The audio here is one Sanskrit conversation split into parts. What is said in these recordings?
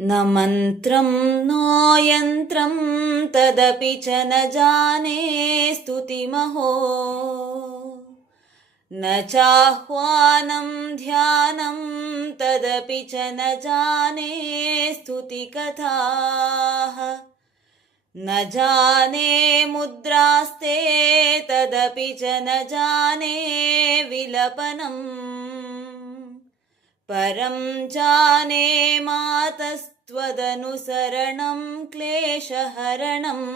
न मन्त्रं नो यन्त्रं तदपि च न जाने स्तुतिमहो। न चाह्वानं ध्यानं तदपि च न जाने स्तुतिकथाः। न जाने मुद्रास्ते तदपि च न जाने विलपनम्। परं जाने मातस्त्वदनुसरणं क्लेशहरणम्।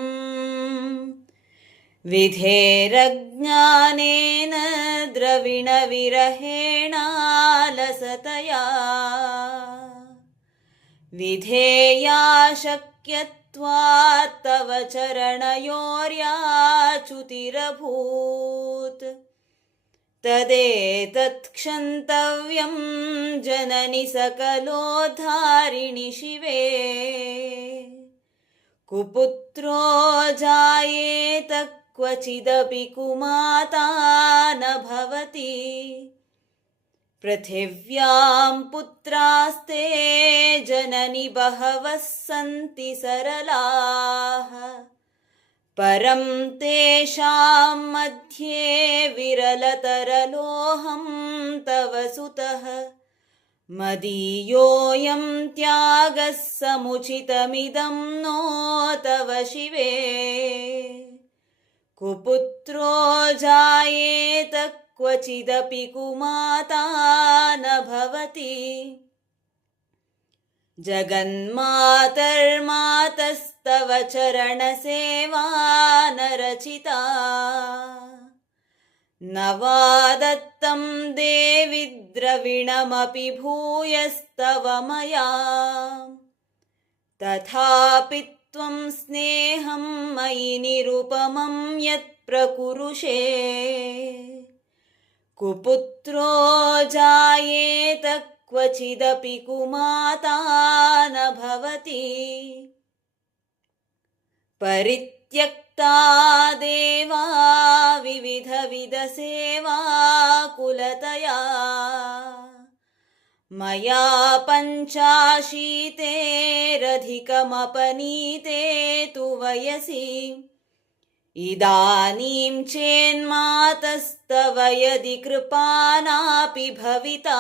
विधेरज्ञानेन द्रविणविरहेणालसतया विधेया शक्यत्वात् तव चरणयोर्याच्युतिरभूत्। तदेतत् क्षन्तव्यं जननि सकलोद्धारिणि शिवे। कुपुत्रो जायेत क्वचिदपि कुमाता न भवति। पृथिव्यां पुत्रास्ते जननि बहवः सन्ति सरलाः। परं तेषां मध्ये विरलतरलोऽहं तव सुतः। मदीयोऽयं त्यागः समुचितमिदं नो तव शिवे। कुपुत्रो जायेत क्वचिदपि कुमाता न भवति। जगन्मातर्मातस्तव चरणसेवा न रचिता। न वा दत्तं देवि द्रविणमपि भूयस्तव मया। तथापि त्वं स्नेहं मयि निरुपमं यत् प्रकुरुषे। कुपुत्रो जायेत क्वचिदपि कुमाता न भवति। परित्यक्ता देवा विविधविधसेवा कुलतया। मया पञ्चाशीतेरधिकमपनीते तु वयसि। इदानीं चेन्मातस्तव यदि कृपा नापि भविता।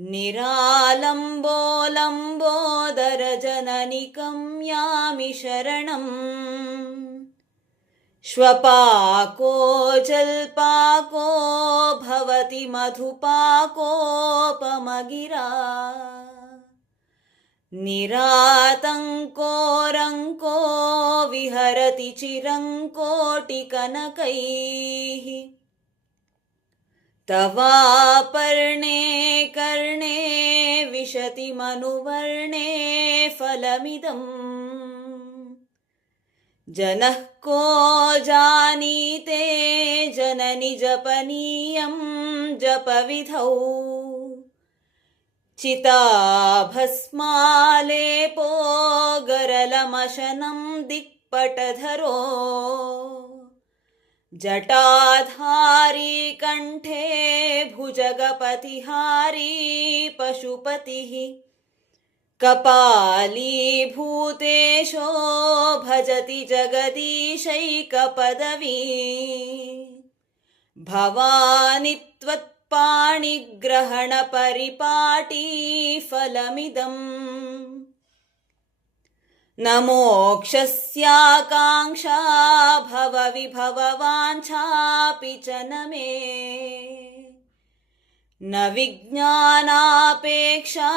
निरालम्बोलम्बोदरजननिकं यामि शरणम्। श्वपाको जल्पाको भवति मधुपाकोपमगिरा। निरातङ्को विहरति चिरङ्कोटिकनकैः। तवापर्णे कर्णे विशति मनुवर्णे फलमिदम्। जनः को जानीते जननि जपनीयं जपविधौ। चिताभस्मालेपो गरलमशनं दिक्पटधरो। जटाधारी कण्ठे भुजगपतिहारी पशुपतिः। कपालीभूतेशो भजति जगदीशैकपदवी। भवानि त्वत्पाणिग्रहणपरिपाटी फलमिदम्। न मोक्षस्याकाङ्क्षा भवविभववाञ्छापि च न मे। न विज्ञानापेक्षा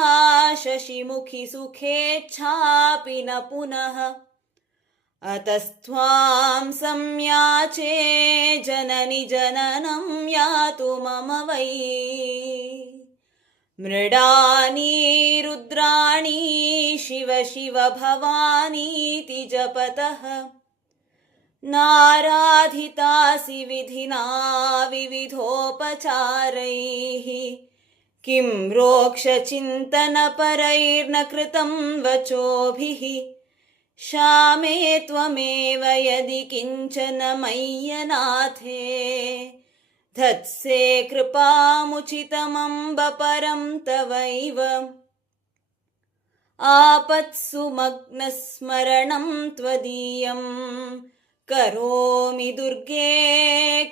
शशिमुखि सुखेच्छापि न पुनः। अतस्त्वां संयाचे जननि जननं यातु मम वै। मृडानी रुद्राणी शिव शिव भवानीति जपतः। नाराधितासि विधिना विविधोपचारैः। किं रोक्षचिन्तनपरैर्न कृतं वचोभिः। श्यामे त्वमेव यदि किञ्चन मय्यनाथे। धत्से कृपामुचितमम्ब परं तवैव। आपत्सु मग्नस्मरणं त्वदीयं करोमि दुर्गे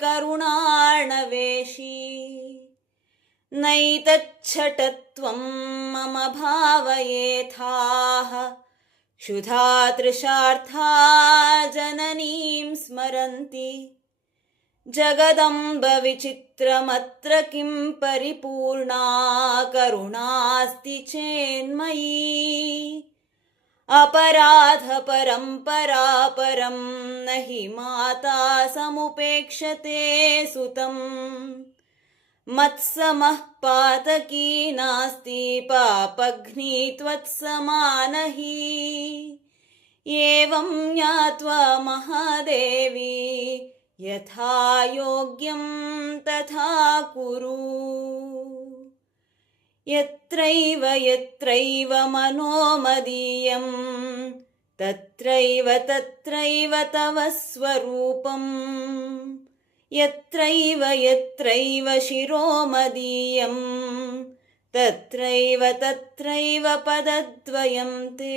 करुणार्णवेशी नैतच्छटत्वं मम भावयेथाः क्षुधा तृषार्था जननीं स्मरन्ति जगदम्ब विचित्रमत्र किं परिपूर्णा करुणास्ति चेन्मयी अपराधपरम्परापरं न हि माता समुपेक्षते सुतम् मत्समः पातकी नास्ति पापघ्नी त्वत्समान हि एवं ज्ञात्वा महादेवी यथा योग्यं तथा कुरु यत्रैव यत्रैव मनोमदीयं तत्रैव तत्रैव तव स्वरूपम् यत्रैव यत्रैव शिरोमदीयं तत्रैव तत्रैव पदद्वयं ते।